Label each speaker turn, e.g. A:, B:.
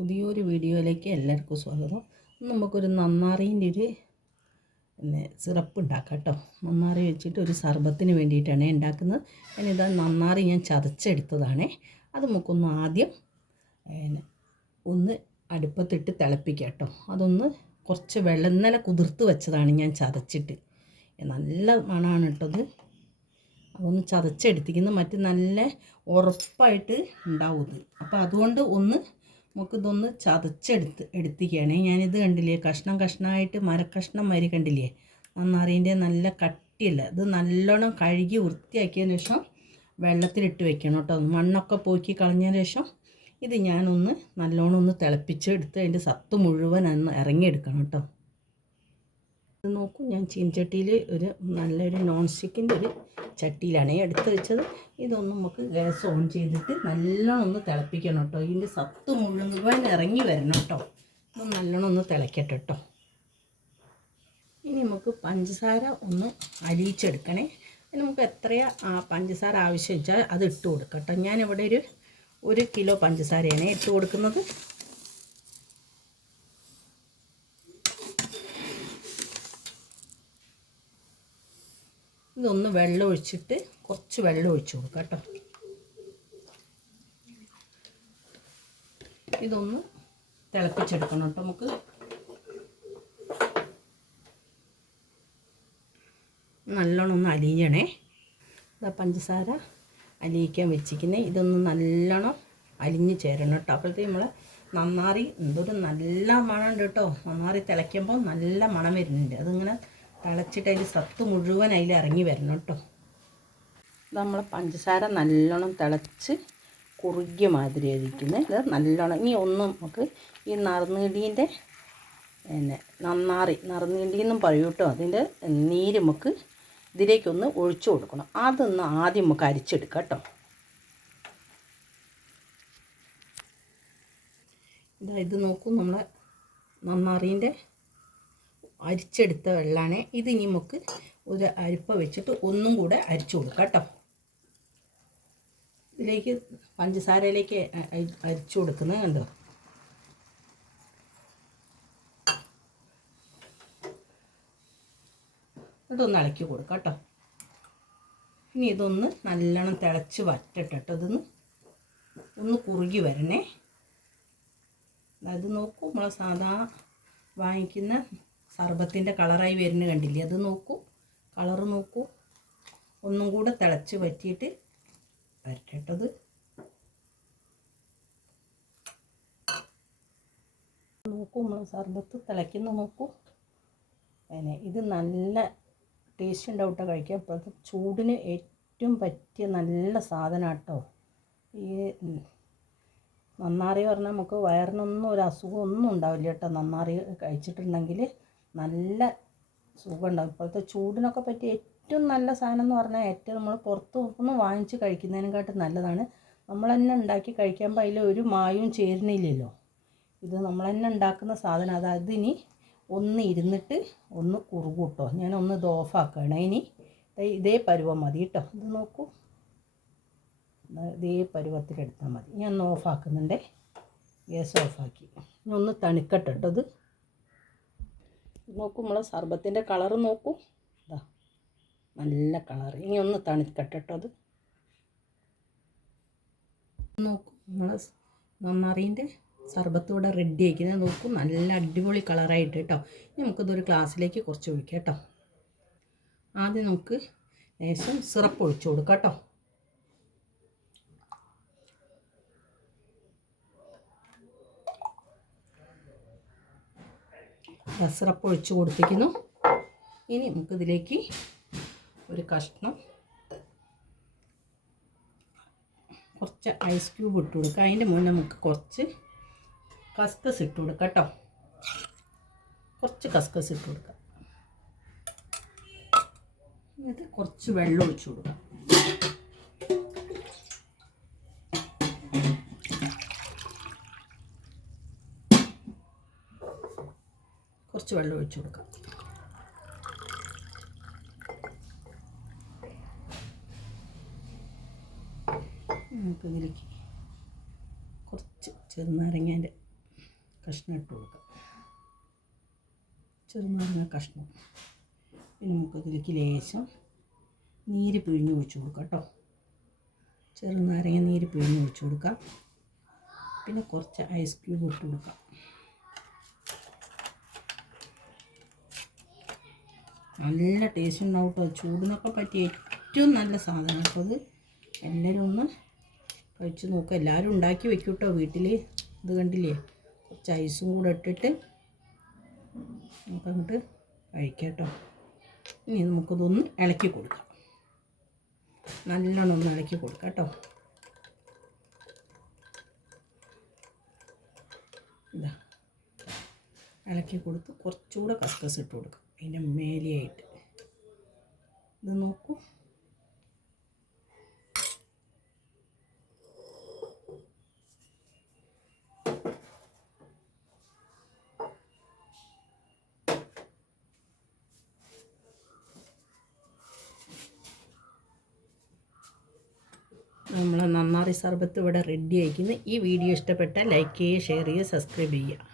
A: പുതിയൊരു വീഡിയോയിലേക്ക് എല്ലാവർക്കും സ്വാഗതം. നമുക്കൊരു നന്നാറീന്റെ ഒരു പിന്നെ സിറപ്പ് ഉണ്ടാക്കാം കേട്ടോ. നന്നാറി വെച്ചിട്ട് ഒരു സർബത്തിന് വേണ്ടിയിട്ടാണ് ഉണ്ടാക്കുന്നത്. ഞാനിതാ നന്നാറി ഞാൻ ചതച്ചെടുത്തതാണേ. അത് നമുക്കൊന്ന് ആദ്യം പിന്നെ ഒന്ന് അടുപ്പത്തിട്ട് തിളപ്പിക്കാം കേട്ടോ. അതൊന്ന് കുറച്ച് വെള്ളം ഇന്നലെ കുതിർത്ത് വെച്ചതാണ് ഞാൻ ചതച്ചിട്ട്. നല്ല മണമാണ് കേട്ടത് അതൊന്ന് ചതച്ചെടുത്തിരിക്കുന്നത്. മറ്റ് നല്ല ഉറപ്പായിട്ട് ഉണ്ടാവും അപ്പോൾ അതുകൊണ്ട് ഒന്ന് നമുക്കിതൊന്ന് ചതച്ചെടുത്ത് എടുത്തിക്കുകയാണേ ഞാനിത് കണ്ടില്ലേ? കഷ്ണം കഷ്ണമായിട്ട് മരക്കഷ്ണം വരി കണ്ടില്ലേ? നന്നറിയന്റെ നല്ല കട്ടിയല്ല. ഇത് നല്ലോണം കഴുകി വൃത്തിയാക്കിയതിന് ശേഷം വെള്ളത്തിലിട്ട് വെക്കണം കേട്ടോ. മണ്ണൊക്കെ പോക്കി കളഞ്ഞതിന് ശേഷം ഇത് ഞാനൊന്ന് നല്ലോണം ഒന്ന് തിളപ്പിച്ച് എടുത്ത് അതിന്റെ സത്ത് മുഴുവൻ ഒന്ന് ഇറങ്ങിയെടുക്കണം കേട്ടോ. നോക്കൂ. ഞാൻ ചീൻചട്ടിയിൽ ഒരു നല്ലൊരു നോൺ സ്റ്റിക്കിന്റെ ഒരു ചട്ടിയിലാണ് എടുത്ത് വെച്ചത്. ഇതൊന്നും നമുക്ക് ഗ്യാസ് ഓൺ ചെയ്തിട്ട് നല്ലോണം ഒന്ന് തിളപ്പിക്കണം കേട്ടോ. ഇതിന്റെ സത്ത് മുഴുവൻ ഇറങ്ങി വരണം കേട്ടോ. ഒന്ന് നല്ലോണം ഒന്ന് തിളക്കട്ടെ കേട്ടോ. ഇനി നമുക്ക് പഞ്ചസാര ഒന്ന് അലിയിച്ചെടുക്കണേ നമുക്ക് എത്രയാ പഞ്ചസാര ആവശ്യം വെച്ചാൽ അത് ഇട്ട് കൊടുക്കട്ടോ കേട്ടോ. ഞാനിവിടെ ഒരു ഒരു കിലോ പഞ്ചസാരയാണ് ഇട്ട് കൊടുക്കുന്നത്. ഇതൊന്ന് വെള്ളം ഒഴിച്ചിട്ട് കുറച്ച് വെള്ളം ഒഴിച്ചു കൊടുക്കാം കേട്ടോ. ഇതൊന്ന് തിളപ്പിച്ചെടുക്കണം കേട്ടോ നമുക്ക്. നല്ലോണം ഒന്ന് അലിയണേ. ഇതാ പഞ്ചസാര അലിയിക്കാൻ വെച്ചിരിക്കുന്നത് ഇതൊന്ന് നല്ലോണം അലിഞ്ഞ് ചേരണം കേട്ടോ. അപ്പോഴത്തേക്ക് നമ്മൾ നന്നാറി എന്തൊരു നല്ല മണം ഉണ്ട് കേട്ടോ. നന്നാറി തിളയ്ക്കുമ്പോൾ നല്ല മണം വരുന്നുണ്ട്. അതിങ്ങനെ തിളച്ചിട്ട് അതിന്റെ സത്ത് മുഴുവൻ അതിൽ ഇറങ്ങി വരണം കേട്ടോ. നമ്മൾ പഞ്ചസാര നല്ലോണം തിളച്ച് കുറുകിയ മാതിരി ഇരിക്കുന്നത് ഇത് നല്ലോണം ഇനി ഒന്നും നമുക്ക് ഈ നറുനീടീന്റെ പിന്നെ നന്നാറി നറുനീടിയെന്നും പറയൂ കേട്ടോ. അതിന്റെ നീര് നമുക്ക് ഇതിലേക്കൊന്ന് ഒഴിച്ചു കൊടുക്കണം. അതൊന്ന് ആദ്യം നമുക്ക് അരിച്ചെടുക്കാം കേട്ടോ. ഇതാ ഇത് നോക്കൂ നമ്മളെ നന്നാറീന്റെ അരിച്ചെടുത്ത വെള്ളമാണ് ഇത് ഇനി നമുക്ക് ഒരു അരിപ്പ വെച്ചിട്ട് ഒന്നും കൂടെ അരിച്ചു കൊടുക്കാം കേട്ടോ. ഇതിലേക്ക് പഞ്ചസാരയിലേക്ക് അരിച്ചു കൊടുക്കുന്നത് കണ്ടോ? ഇതൊന്ന് ഇളക്കി കൊടുക്കാം കേട്ടോ. ഇനി ഇതൊന്ന് നല്ലോണം തിളച്ച് വറ്റട്ടെ ഇതൊന്ന് ഒന്ന് കുറുകി വരണേ. അത് നോക്കൂ നമ്മൾ സാധാ വാങ്ങിക്കുന്ന സർബത്തിന്റെ കളറായി വരുന്ന കണ്ടില്ലേ? അത് നോക്കൂ. കളർ നോക്കൂ. ഒന്നും കൂടെ തിളച്ച് പറ്റിയിട്ട് വരട്ടത് നോക്കൂ സർബത്ത് തിളയ്ക്കുന്ന നോക്കൂ. പിന്നെ ഇത് നല്ല ടേസ്റ്റ് ഉണ്ടാവും കേട്ടോ കഴിക്കാൻ. ഇപ്പോഴത്തെ ചൂടിന് ഏറ്റവും പറ്റിയ നല്ല സാധനം കേട്ടോ ഈ നന്നാറി പറഞ്ഞാൽ നമുക്ക് വയറിനൊന്നും ഒരു അസുഖമൊന്നും ഉണ്ടാവില്ല കേട്ടോ നന്നാറി കഴിച്ചിട്ടുണ്ടെങ്കിൽ നല്ല സുഖമുണ്ടാവും. ഇപ്പോഴത്തെ ചൂടിനൊക്കെ പറ്റിയ ഏറ്റവും നല്ല സാധനം എന്ന് പറഞ്ഞാൽ ഏറ്റവും നമ്മൾ പുറത്ത് നിന്ന് വാങ്ങിച്ച് കഴിക്കുന്നതിനെക്കാട്ടും നല്ലതാണ്. നമ്മൾ തന്നെ ഉണ്ടാക്കി കഴിക്കുമ്പോൾ അതിൽ ഒരു മായവും ചേരുന്നില്ലല്ലോ. ഇത് നമ്മൾ തന്നെ ഉണ്ടാക്കുന്ന സാധനം. അതായത് ഇനി ഒന്ന് ഇരുന്നിട്ട് ഒന്ന് കുറുകൂട്ടോ ഞാൻ ഒന്ന് ഇത് ഓഫാക്കുകയാണ് ഇനി ഇതേ പരുവം മതി കേട്ടോ ഇത് നോക്കൂ. ഇതേ പരുവത്തിലെടുത്താൽ മതി. ഞാൻ ഒന്ന് ഓഫാക്കുന്നുണ്ടേ ഗ്യാസ് ഓഫാക്കി ഇനി ഒന്ന് തണുക്കട്ടെ കേട്ടോ ഇത്. നോക്കൂ നമ്മൾ സർബത്തിന്റെ കളർ നോക്കൂ. ഇതാ നല്ല കളർ ഇനി ഒന്ന് തണുക്കട്ടെ കേട്ടോ അത്. നോക്കും നമ്മൾ നന്നാറിന്റെ സർബത്തോടെ റെഡി ആക്കുന്നത് നോക്കും നല്ല അടിപൊളി കളറായിട്ട് കേട്ടോ ഇനി നമുക്കിതൊരു ഗ്ലാസ്സിലേക്ക് കുറച്ച് ഒഴിക്കാം കേട്ടോ ആദ്യം നമുക്ക് ലേശം സിറപ്പ് ഒഴിച്ചു കൊടുക്കാം കേട്ടോ സിറപ്പ് ഒഴിച്ച് കൊടുത്തിരിക്കുന്നു. ഇനി നമുക്കിതിലേക്ക് ഒരു കഷ്ണം കുറച്ച് ഐസ് ക്യൂബ് ഇട്ട് കൊടുക്കുക അതിന്റെ മുന്നേ നമുക്ക് കുറച്ച് കസ്കസ് ഇട്ട് കൊടുക്കാം കേട്ടോ. കുറച്ച് കസ്കസ് ഇട്ട് കൊടുക്കാം. എന്നിട്ട് കുറച്ച് വെള്ളം ഒഴിച്ച് കൊടുക്കാം. കുറച്ച് വെള്ളം ഒഴിച്ചു കൊടുക്കാം. നമുക്ക് ഇതിലേക്ക് കുറച്ച് ചെറുനാരങ്ങേന്റെ കഷ്ണം ഇട്ട് കൊടുക്കാം. ചെറുനാരങ്ങ കഷ്ണം. പിന്നെ നമുക്കതിലേക്ക് ലേശം നീര് പിഴിഞ്ഞ് ഒഴിച്ചു കൊടുക്കാം കേട്ടോ. ചെറുനാരങ്ങ നീര് പിഴിഞ്ഞ് ഒഴിച്ചു കൊടുക്കാം. പിന്നെ കുറച്ച് ഐസ് ക്യൂബ് ഇട്ട് കൊടുക്കാം. നല്ല ടേസ്റ്റ് ഉണ്ടാവും കേട്ടോ ചൂടിനൊക്കെ പറ്റിയ ഏറ്റവും നല്ല സാധനം അപ്പോൾ അത്. എല്ലാവരും ഒന്ന് കഴിച്ച് നോക്കുക എല്ലാവരും ഉണ്ടാക്കി വെക്കും കേട്ടോ വീട്ടിൽ ഇത് കണ്ടില്ലേ? കുറച്ച് ഐസും കൂടെ ഇട്ടിട്ട് നമുക്ക് അങ്ങോട്ട് കഴിക്കാം കേട്ടോ ഇനി നമുക്കിതൊന്ന് ഇളക്കി കൊടുക്കാം. നല്ലോണം ഒന്ന് ഇളക്കി കൊടുക്കാം കേട്ടോ ഇതാ. ഇളക്കി കൊടുത്ത് കുറച്ചുകൂടെ കസ്കസ് ഇട്ട് കൊടുക്കാം. അതിന്റെ മേലെയായിട്ട്. ഇത് നോക്കൂ. നമ്മൾ നന്നാറി സർബത്ത് ഇവിടെ റെഡി ആയിരിക്കുന്നു ഈ വീഡിയോ ഇഷ്ടപ്പെട്ടാൽ ലൈക്ക് ചെയ്യുക ഷെയർ ചെയ്യുക സബ്സ്ക്രൈബ് ചെയ്യുക.